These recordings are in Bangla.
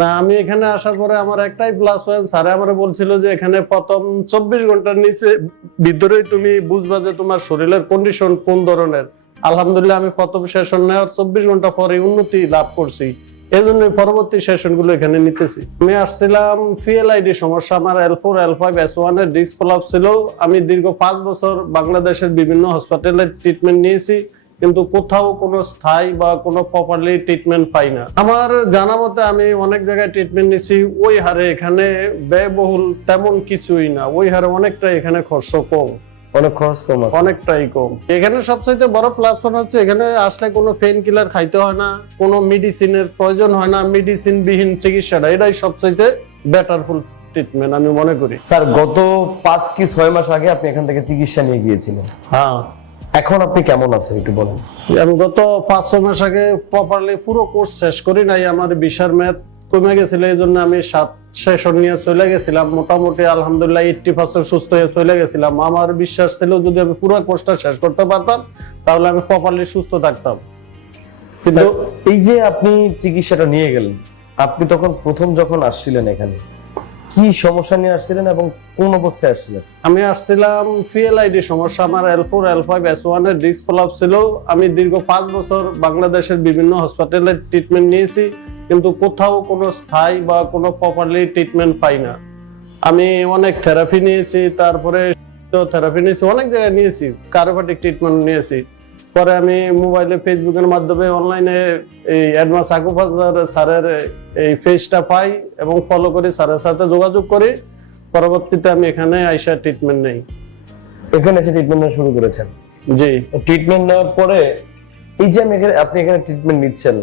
না, আমি এখানে আসার পরে আমার একটাই প্লাস পয়েন্ট, স্যার আমার বলছিল যে এখানে প্রথম 24 ঘন্টার নিচে ভিতরেই তুমি বুঝবা যে তোমার শরীরের কন্ডিশন কোন ধরনের। আলহামদুলিল্লাহ আমি প্রথম সেশন নেওয়ার 24 ঘন্টা পরে উন্নতি লাভ করছি। এই জন্য পরবর্তী সেশন গুলো এখানে নিতেছি। আমি আসছিলাম পিএলআইডি সমস্যা, আমার L4 L5 S1 এর ডিস্ক প্রলাপ ছিল। আমি দীর্ঘ 5 বছর বাংলাদেশের বিভিন্ন হসপিটালে ট্রিটমেন্ট নিয়েছি, কিন্তু কোথাও কোনো স্থায়ী বা কোনো প্রপারলি ট্রিটমেন্ট পাই না। আমার জানা মতে আমি অনেক জায়গায় ট্রিটমেন্ট নিছি, ওই হারে এখানে ব্যয়বহুল তেমন কিছুই না, ওই হারে অনেকটা এখানে খরচ কম, অনেক খরচ কম আছে, অনেকটাই কম। এখানে সবচাইতে বড় প্লাস পয়েন্ট হচ্ছে এখানে আসলে কোনো পেইন কিলার খাইতে হয় না, কোনো মেডিসিনের প্রয়োজন হয় না, মেডিসিন বিহীন চিকিৎসাটা এটাই সবচাইতে বেটারফুল ট্রিটমেন্ট আমি মনে করি। স্যার গত 5 কি 6 মাস আগে আপনি এখান থেকে চিকিৎসা নিয়ে গিয়েছিলেন, হ্যাঁ। এখন আপনি কেমন আছেন একটু বলেন। আমি গত 5-6 মাস আগে প্রপারলি পুরো কোর্স শেষ করি নাই, আমার ভিসার মেয়াদ কমে গেছিল, এই জন্য আমি 7 সেশন নিয়ে চলে গেছিলাম। মোটামুটি আলহামদুলিল্লাহ 80% সুস্থ হয়ে চলে গেছিলাম। আমার বিশ্বাস ছিল যদি আমি পুরো কোর্সটা শেষ করতে পারতাম তাহলে আমি প্রপারলি সুস্থ থাকতাম। কিন্তু এই যে আপনি চিকিৎসাটা নিয়ে গেলেন, আপনি তখন প্রথম যখন আসছিলেন এখানে কি সমস্যা নিয়ে আসছিলেন এবং কোন অবস্থায় আসছিলেন? আমি আসছিলাম পিএলআইডি সমস্যা, আমার L4 L5 S1 এর ডিস্ক প্রলাপ ছিল। আমি দীর্ঘ 5 বছর বাংলাদেশের বিভিন্ন হসপিটালে ট্রিটমেন্ট নিয়েছি, কিন্তু কোথাও কোনো স্থায়ী বা কোনো প্রপারলি ট্রিটমেন্ট পাই না। আমি অনেক থেরাপি নিয়েছি, তারপরে থেরাপি নিয়েছি, অনেক জায়গায় নিয়েছি, কারোপ্যাটিক ট্রিটমেন্ট নিয়েছি। পরে আমি মোবাইলে ফেসবুকের মাধ্যমে অনলাইনে এই অ্যাডভান্স আকুপাঞ্চার স্যারের এই পেজটা পাই এবং ফলো করি, স্যারের সাথে যোগাযোগ করি। পরবর্তীতে আমি এখানে আইসা ট্রিটমেন্ট নেই। এখানে এসে ট্রিটমেন্ট শুরু করেছেন? জি। ট্রিটমেন্ট নেওয়ার পরে এই যে আপনি এখানে ট্রিটমেন্ট নিচ্ছেন,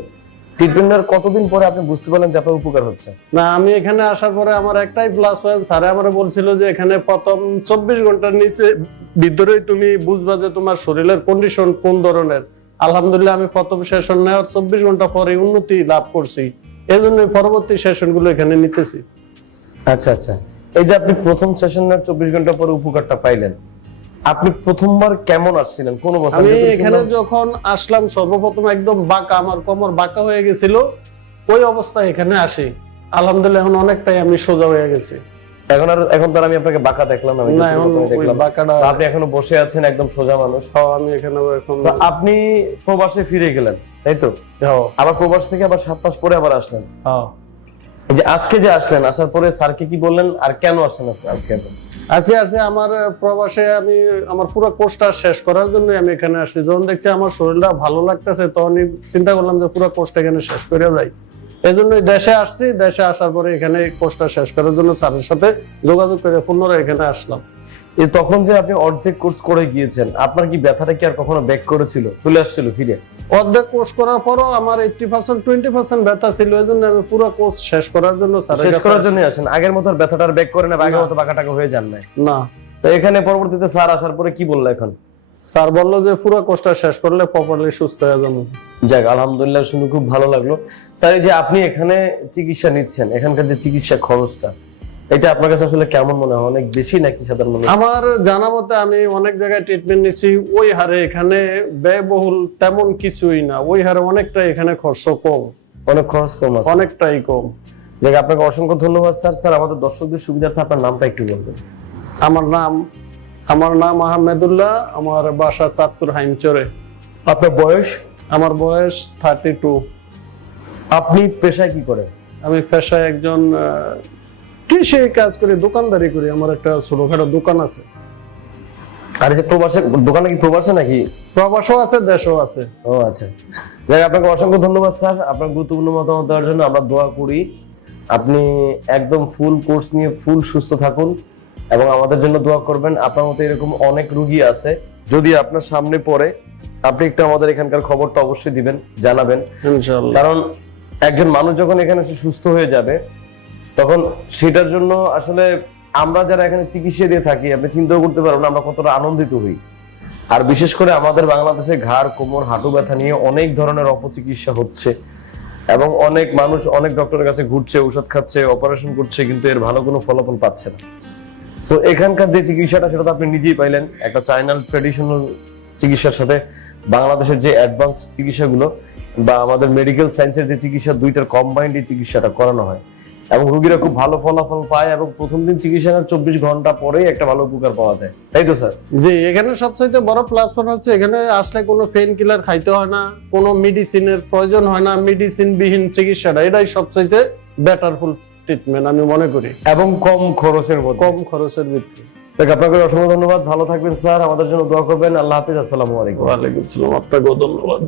ট্রিটমেন্ট নেওয়ার কতদিন পরে আপনি বুঝতে পারলেন যে আপনার উপকার হচ্ছে? না, আমি এখানে আসার পরে আমার একটাই প্লাস পয়েন্ট, স্যার আমার বলছিল যে এখানে প্রথম 24 ঘন্টার নিচে ভিতরেই তুমি বুঝবা যে তোমার শরীরের কন্ডিশন কোন ধরনের। আলহামদুলিল্লাহ আমি প্রথম সেশন নেওয়ার 24 ঘন্টা পরে উন্নতি লাভ করছি, এই জন্য পরবর্তী সেশন গুলো এখানে নিতেছি। আচ্ছা আচ্ছা, এই যে আপনি প্রথম সেশন নেওয়ার 24 ঘন্টা পরে উপকারটা পাইলেন, আপনি প্রথমবার কেমন আসছিলেন, কোন অবস্থায়? আমি এখানে যখন আসলাম সর্বপ্রথম একদম বাঁকা, আমার কোমর বাঁকা হয়ে গেছিল, ওই অবস্থায় এখানে আসি। আলহামদুলিল্লাহ এখন অনেকটাই আমি সোজা হয়ে গেছি। এখন তার আমি আপনাকে বাঁকা দেখলাম না, না, এখন ওই বাঁকাটা। আপনি এখনো বসে আছেন একদম সোজা মানুষ। আমি এখানে এখন। তো আপনি প্রবাসে ফিরে গেলেন, তাই তো? আবার প্রবাস থেকে আবার 7 মাস পরে আবার আসলেন। এই যে আজকে যে আসলেন, আসার পরে স্যারকে কি বললেন আর কেন আসলেন আজকে? আছে আমার প্রবাসে আমি আমার পুরো কোর্সটা শেষ করার জন্য আমি এখানে আসছি। যখন দেখছি আমার শরীরটা ভালো লাগতেছে তখনই চিন্তা করলাম যে পুরো কোর্সটা এখানে শেষ করে যাই। এই জন্যই দেশে আসছি। দেশে আসার পরে এখানে কোর্সটা শেষ করার জন্য স্যারের সাথে যোগাযোগ করে পুনরায় এখানে আসলাম। তখন যে আপনি অর্ধেক কোর্স করে গিয়েছেন, আপনার কি ব্যথাটা কি আর কখনো ব্যাক করেছিল, চলে আসছিল ফিরে? অর্ধেক কোর্স করার পরও আমার 80% ব্যথা ছিল, এই জন্য আমি পুরো কোর্স শেষ করার জন্য শেষ করার জন্য আসেন। আগের মতো ব্যথাটা আর ব্যাক করে না, আগের মতো বাঁকাটাকে হয়ে যান না? তো এখানে পরবর্তীতে স্যার আসার পরে কি বললো? এখন স্যার বললো যে পুরো কোর্সটা শেষ করলে প্রপারলি সুস্থ হয়ে যাবো। যাক, আলহামদুলিল্লাহ, শুনে খুব ভালো লাগলো। স্যার এই যে আপনি এখানে চিকিৎসা নিচ্ছেন, এখানকার যে চিকিৎসা খরচটা, এটা আপনার কাছে আসলে কেমন মনে হয়? অনেক বেশি নাকি সাধারণ? আমার জানা মতে আমি অনেক জায়গায় ট্রিটমেন্ট নিছি, ওই হারে এখানে ব্যয়বহুল তেমন কিছুই না, ওই হারে অনেকটা এখানে খরচ কম, অনেক খরচ কম আছে, অনেকটাই কম। যাক, আপনাকে অসংখ্য ধন্যবাদ স্যার। স্যার আমাদের দর্শকদের সুবিধার্থে আপনার নামটা একটু বলবেন। আমার নাম আহমেদুল্লাহ, আমার বাসা চাঁদপুর হাইমচরে। আপনার বয়স? আমার বয়স 32। আপনি পেশায় কি করেন? আমি পেশায় একজন কৃষি কাজ করি, দোকানদারি করি, আমার একটা ছোটখাটো দোকান আছে। আর এই যে প্রবাসে দোকানে কি প্রবাসে নাকি? প্রবাসও আছে, দেশও আছে। ও আচ্ছা, যাক, আপনাকে অসংখ্য ধন্যবাদ স্যার আপনার গুরুত্বপূর্ণ মতামত দেওয়ার জন্য। আমরা দোয়া করি আপনি একদম ফুল কোর্স নিয়ে ফুল সুস্থ থাকুন এবং আমাদের জন্য দোয়া করবেন। আপনার মতো এরকম অনেক রোগী আছে, যদি আপনার সামনে পড়ে আপনি একটু আমাদের এখানকার খবরটা অবশ্যই দিবেন, জানাবেন ইনশাআল্লাহ। কারণ একজন মানুষ যখন এখানে সুস্থ হয়ে যাবে তখন সেটার জন্য আসলে আমরা যারা এখানে চিকিৎসা দিয়ে থাকি, আপনি চিন্তাও করতে পারবেন আমরা কতটা আনন্দিত হই। আর বিশেষ করে আমাদের বাংলাদেশে ঘাড়, কোমর, হাঁটু ব্যথা নিয়ে অনেক ধরনের অপচিকিৎসা হচ্ছে এবং অনেক মানুষ অনেক ডক্টরের কাছে ঘুরছে, ঔষধ খাচ্ছে, অপারেশন করছে, কিন্তু এর ভালো কোনো ফলাফল পাচ্ছে না। সো এখানকার যে চিকিৎসাটা সেটা তো আপনি নিজেই পাইলেন, একটা চাইনাল ট্রেডিশনাল চিকিৎসার সাথে বাংলাদেশের যে অ্যাডভান্স চিকিৎসাগুলো, বা আমাদের মেডিকেল সায়েন্সের যে চিকিৎসা, দুইটার কম্বাইন্ড এই চিকিৎসাটা করানো হয় এবং রোগীরা খুব ভালো ফলাফল পায় এবং প্রথম দিন চিকিৎসা 24 ঘন্টা পরেই একটা ভালো উপকার পাওয়া যায়, তাই তো স্যার? জি, এখানে সবচাইতে বড় প্লাস পয়েন্ট হচ্ছে এখানে আসলে কোনো পেইন কিলার খাইতে হয় না, কোনো মেডিসিনের প্রয়োজন হয় না, মেডিসিন বিহীন চিকিৎসাটা এটাই সবচাইতে বেটারফুল ট্রিটমেন্ট আমি মনে করি, এবং কম খরচের মধ্যে। কম খরচের ভিত্তি। আপনাকে অসংখ্য ধন্যবাদ, ভালো থাকবেন স্যার, আমাদের জন্য দোয়া করবেন। আল্লাহ হাফিজ, আসসালামু আলাইকুম। ওয়ালাইকুম আসসালাম, আপনাকেও ধন্যবাদ।